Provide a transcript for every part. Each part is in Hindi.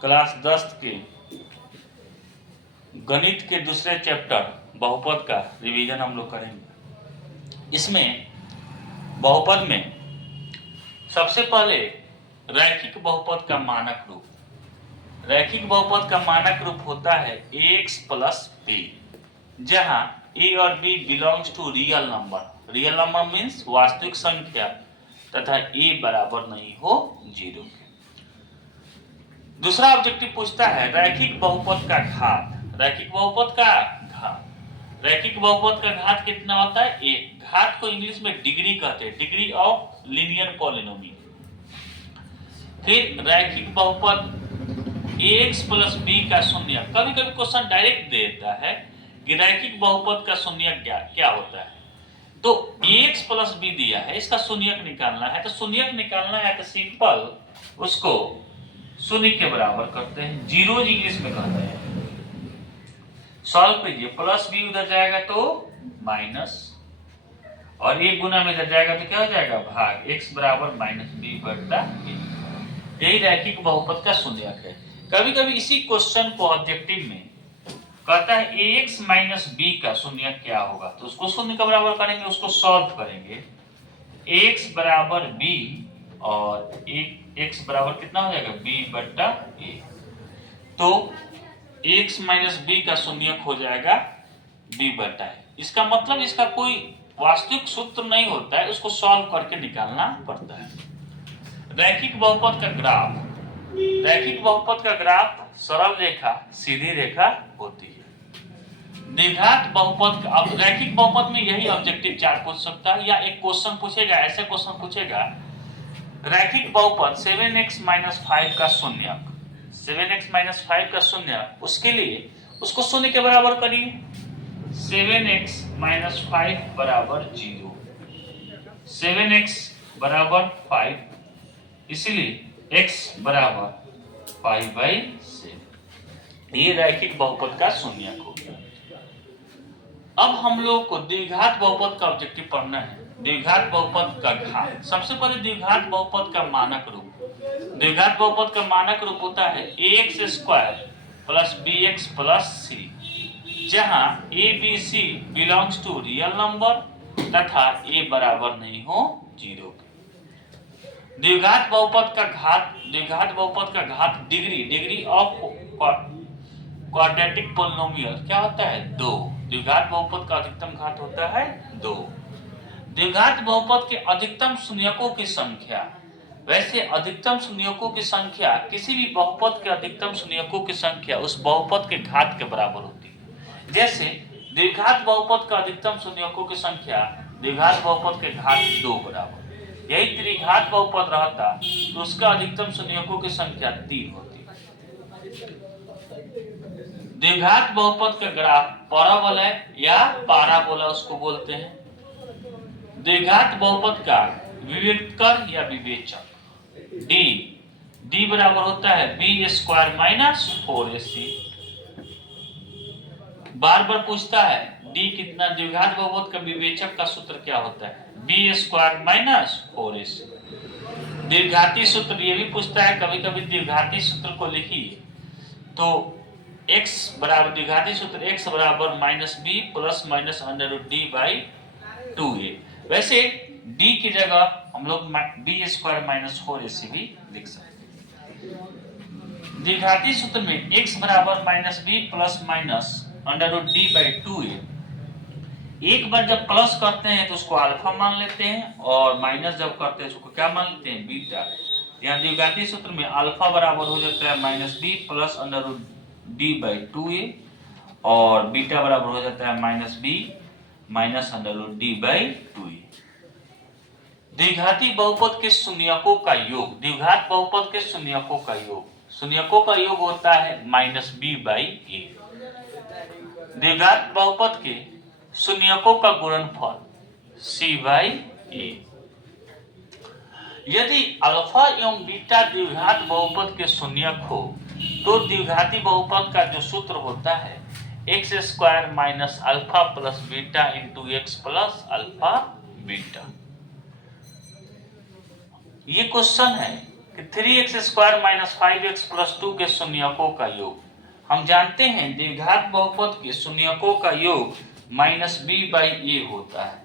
क्लास 10 के गणित के दूसरे चैप्टर बहुपद का रिवीजन हम लोग करेंगे। इसमें बहुपद में सबसे पहले रैखिक बहुपद का मानक रूप। रैखिक बहुपद का मानक रूप होता है ax प्लस b, जहां a और b belongs to real number. Real number means वास्तविक संख्या तथा a बराबर नहीं हो 0 के। दूसरा ऑब्जेक्टिव पूछता है रैखिक बहुपद का घात। रैखिक बहुपद का घात। रैखिक बहुपद का घात कितना होता है? एक। घात को इंग्लिश में डिग्री कहते हैं, डिग्री ऑफ लीनियर पॉलिनोमियल। फिर रैखिक बहुपद ax प्लस b का शून्यक। कभी कभी क्वेश्चन डायरेक्ट देता है कि रैखिक बहुपद का शून्यक क्या होता है। तो ax प्लस b दिया है, इसका शून्यक निकालना है। तो शून्यक निकालना है तो सिंपल उसको शून्य के बराबर करते हैं, जीरो इंग्लिश में कहते हैं। सॉल्व कीजिए, प्लस b उधर जाएगा तो माइनस, और एक गुना में इधर जाएगा तो क्या हो जाएगा? भाग। x बराबर माइनस b बटा a। यही रैखिक बहुपद का शून्यक है। कभी कभी इसी क्वेश्चन को ऑब्जेक्टिव में कहता है ax माइनस b का शून्यक क्या होगा, तो उसको शून्य का बराबर करेंगे, उसको सॉल्व करेंगे। x बराबर b और x बराबर कितना हो जाएगा? b बटा a। तो x माइनस b का शून्यक हो जाएगा b बटा a। इसका मतलब इसका कोई वास्तविक सूत्र नहीं होता है, उसको सॉल्व करके निकालना पड़ता है। रैखिक बहुपद का ग्राफ। रैखिक बहुपद का ग्राफ सरल रेखा, सीधी रेखा होती है। द्विघात बहुपद का, अब रैखिक बहुपद में यही ऑब्जेक्टिव 4 पूछ सकता है, या एक क्वेश्चन पूछेगा, ऐसे क्वेश्चन पूछेगा रैखिक बहुपद 7x माइनस 5 का शून्यक। 7x माइनस 5 का शून्यक, उसके लिए उसको शून्य के बराबर करिए। 7x माइनस 5 बराबर 0, 7x बराबर 5, इसीलिए x बराबर 5/7। ये रैखिक बहुपद का शून्यक हो गया। अब हम लोग को द्विघात बहुपद का ऑब्जेक्टिव पढ़ना है। द्विघात बहुपद का घात। सबसे पहले द्विघात बहुपद का मानक रूप। द्विघात बहुपद का मानक रूप होता है ax square plus bx plus c, जहां a b c belongs to real number तथा a बराबर नहीं हो 0 के। द्विघात बहुपद का घात। द्विघात बहुपद का घात डिग्री ऑफ क्वाड्रेटिक पॉलिनोमियल क्या होता है? 2। द्विघात बहुपद का अधिकतम घात होता है 2। द्विघात बहुपद के अधिकतम शून्यकों की संख्या। वैसे अधिकतम शून्यकों की संख्या किसी भी बहुपद के अधिकतम शून्यकों की संख्या उस बहुपद के घात के बराबर होती है। जैसे द्विघात बहुपद का अधिकतम शून्यकों की संख्या द्विघात बहुपद के घात 2 बराबर। यही त्रिघात बहुपद रहता तो उसका अधिकतम शून्यकों की संख्या 3 होती। द्विघात बहुपद का ग्राफ पैराबोला या पाराबोला उसको बोलते हैं। द्विघात बहुपद का विवेककर या विवेचक d बराबर होता है b स्क्वायर माइनस 4ac। बार बार पूछता है d कितना। द्विघात बहुपद का विवेचक का सूत्र क्या होता है? b square minus 4ac। द्विघाती सूत्र ये भी पूछता है कभी कभी, द्विघाती सूत्र को लिखिए तो x बराबर, द्विघाती सूत्र x बराबर minus b plus minus under root d by 2a। वैसे d की जगह हम लोग b स्क्वायर माइनस 4ac भी लिख सकते हैं। द्विघाती सूत्र में x बराबर minus b plus minus under root d by 2a। एक बार जब प्लस करते हैं तो उसको अल्फा मान लेते हैं, और माइनस जब करते हैं उसको क्या मान लेते हैं? बीटा। यहाँ द्विघाती सूत्र में अल्फा बराबर हो जाता है minus b plus under root d by 2a, और बीटा बराबर हो जाता है minus b minus under root d by 2a। द्विघाती बहुपद के शून्यकों का योग। द्विघात बहुपद के शून्यकों का योग। शून्यकों का योग होता है माइनस b बाई a। द्विघात बहुपद के शून्यकों का गुणनफल c बाई a। यदि अल्फा एवं बीटा द्विघात बहुपद के शून्यक हो तो द्विघाती बहुपद का जो सूत्र होता है x square minus alpha plus beta into x plus alpha beta. ये क्वेश्चन है कि 3x² माइनस 5x प्लस 2 के शून्यकों का योग। हम जानते हैं द्विघात बहुपद के शून्यकों का योग माइनस b/a होता है।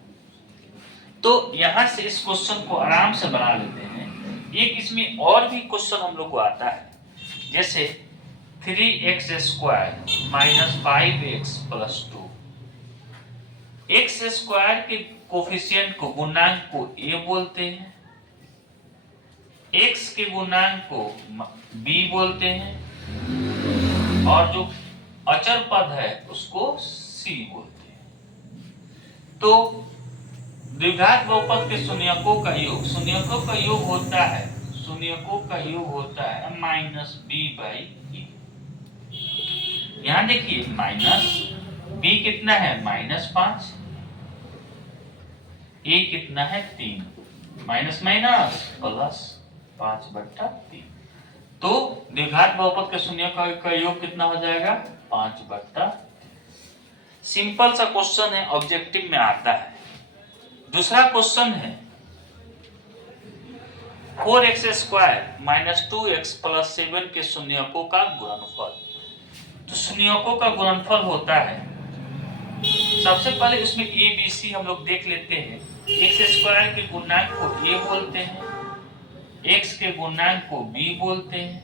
तो यहां से इस क्वेश्चन को आराम से बना लेते हैं। एक इसमें और भी क्वेश्चन हम लोग को आता है, जैसे 3x² minus 5x plus 2। x² के कोफिशिएंट को, गुणांक को a बोलते हैं, x के गुणांक को b बोलते हैं, और जो अचर पद है उसको c बोलते हैं। तो द्विघात बहुपद के शून्यकों का योग, शून्यकों का योग होता है, शून्यकों का योग होता है माइनस b/a। यहां देखिए माइनस b कितना है, -5, a कितना है 3, माइनस माइनस प्लस 5/3। तो द्विघात बहुपद के शून्यकों का योग कितना हो जाएगा, 5/3। सिंपल सा क्वेश्चन है, ऑब्जेक्टिव में आता है। दूसरा क्वेश्चन है 4x² माइनस 2x प्लस 7 के शून्यकों का गुणनफल। तो शून्यकों का गुणनफल होता है, सबसे पहले इसमें a b c हम लोग देख लेते हैं। x² के गुणांक को a बोलते हैं, x के गुणांक को b बोलते हैं,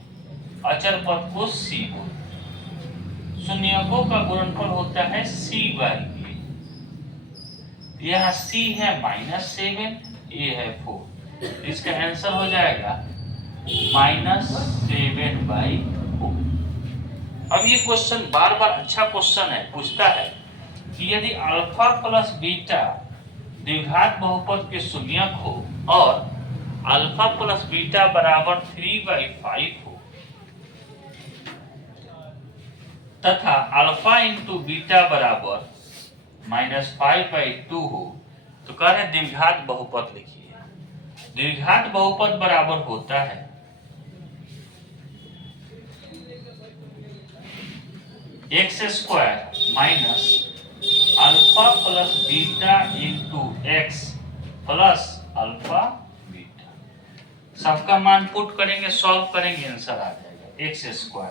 अचर पद को c बोलते हैं। शून्यकों का गुणनफल होता है c/a। यहाँ c है -7, a है 4, इसका आंसर हो जाएगा -7/4। अब ये क्वेश्चन बार बार अच्छा क्वेश्चन है, पूछता है कि यदि अल्फा प्लस बीटा द्विघात बहुपद के शून्यक हो और अल्फा प्लस बीटा बराबर 3/5 हो तथा अल्फा इंटू बीटा बराबर -5/2 हो, तो कह रहे द्विघात बहुपद लिखिए। द्विघात बहुपद बराबर होता है x² minus alpha plus beta into x plus alpha beta. सबका मान पुट करेंगे, सॉल्व करेंगे, आंसर आ जाएगा x²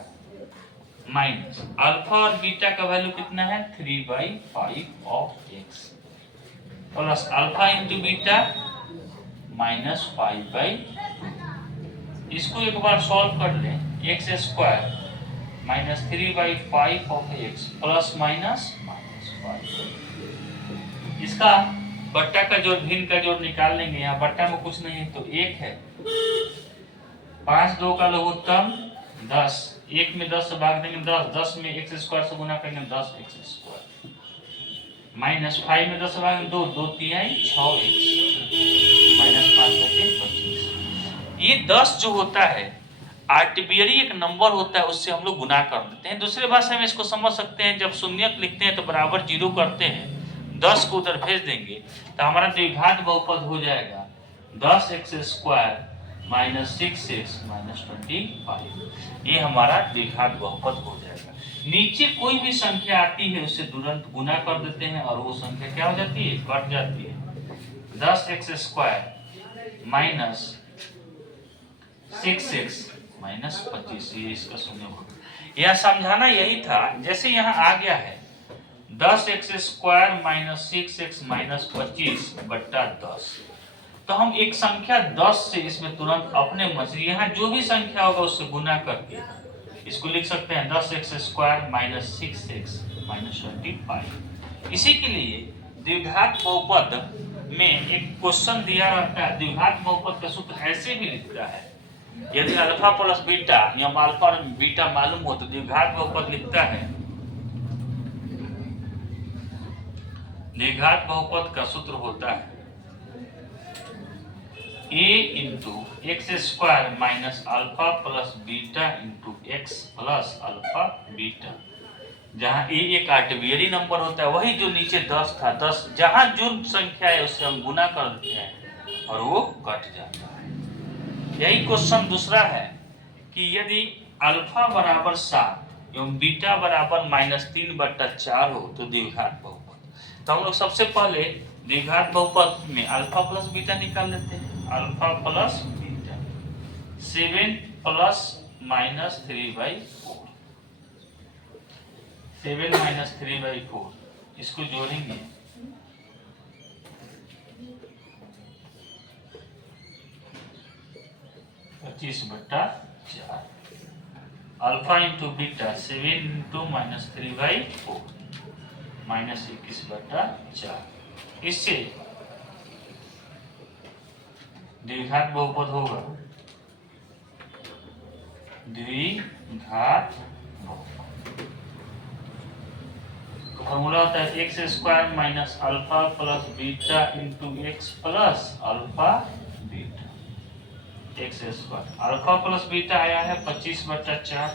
माइनस अल्फा और बीटा का वैल्यू कितना है 3/5 of x plus alpha into beta -5/2। इसको एक बार सॉल्व कर लें, x² minus 3/5 of x plus -5। इसका बट्टा का जोड़, भिन्न का जोड़ निकाल लेंगे। यहाँ बट्टा में कुछ नहीं है तो 1 है, 5 2 का लघुत्तम 10, 1 में 10 से भाग देंगे 10, 10 में x² से गुना करेंगे 10x², माइनस 5 में 10 से भाग 2, 2 3 6x, -5 बचे 25। ये 10 जो होता है आर्बिट्रेरी एक नंबर होता है, उससे हम लोग गुना कर देते हैं। दूसरे भाषा में इसको समझ सकते हैं, जब शून्यक लिखते हैं तो बराबर 0 करते हैं, 10 को उधर भेज देंगे तो हमारा द्विघात बहुपद हो जाएगा 10x² माइनस 6x माइनस 25। ये हमारा द्विघात बहुपद हो जाएगा। नीचे कोई भी संख्या आती है उससे तुरंत गुना कर देते हैं और वो संख्या क्या हो जाती है, कट जाती है। 10x² माइनस 6x माइनस 25, ये इसका शून्य होगा। यह समझाना यही था। जैसे यहाँ आ गया है 10x² माइनस 6x माइनस 25/10, तो हम एक संख्या 10 से इसमें तुरंत अपने मर्जी, यहाँ जो भी संख्या होगा उससे गुना करके इसको लिख सकते हैं 10x² माइनस 6x माइनस 25। इसी के लिए द्विघात बहुपद में एक क्वेश्चन दिया रहता है, द्विघात बहुपद का सूत्र ऐसे भी लिखता है, यदि अल्फा प्लस बीटा या अल्फा और बीटा मालूम हो तो द्विघात बहुपद लिखता है। द्विघात बहुपद का सूत्र होता है a into x² minus alpha plus beta into x plus alpha beta. जहाँ a एक आर्बिट्रेरी नंबर होता है, वही जो नीचे 10 था, 10 जहाँ जो संख्या है उससे हम गुना कर देते हैं और वो कट जाता है। यही क्वेश्चन दूसरा है कि यदि अल्फा बराबर 7 एवं बीटा बराबर -3/4 हो तो द्विघात बहुपद। तो हम लोग सबसे पहले द्विघात बहुपद में अल्फा प्लस बीटा निकाल लेते हैं। Alpha plus beta 7 plus minus 3/4, 7 minus 3/4, इसको जोड़ेंगे 25/4, alpha into beta 7 into minus 3/4 minus 21/4, इससे द्विघात बहुपद होगा, द्विघात फॉर्मूला होता है x square minus alpha plus beta into x plus alpha beta, x square alpha plus beta आया है 25/4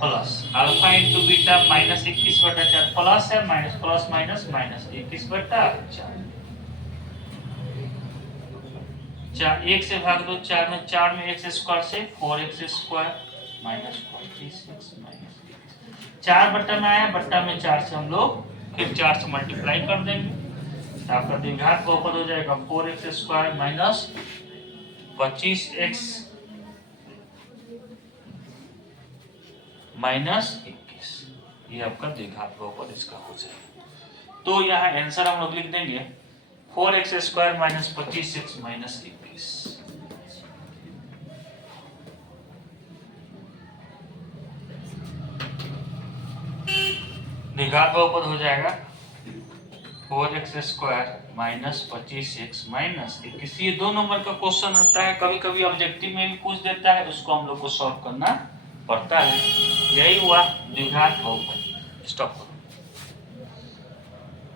plus alpha into beta minus 21/4, plus है माइनस, प्लस माइनस माइनस 21/4, 1 से भाग दो 4 में, 4 में एक्स स्क्वायर से 4x स्क्वायर माइनस 46 माइनस 4 बट्टा में आया, बट्टा में 4 से हम लोग फिर 4 से मल्टीप्लाई कर देंगे, तो आपका द्विघात बहुपद हो जाएगा 4x square minus 25x minus 21, ये आपका द्विघात बहुपद इसका हो जाएगा। तो यहाँ आंसर हम लोग लिख देंगे 4x square minus 25x minus 21। द्विघात बहुपद हो जाएगा 4x square minus 25x minus 21। ये 2 नंबर का क्वेश्चन आता है, कभी कभी ऑब्जेक्टिव में भी पूछ देता है, उसको हम लोग को सॉल्व करना पड़ता है। यही हुआ द्विघात बहुपद। स्टॉप।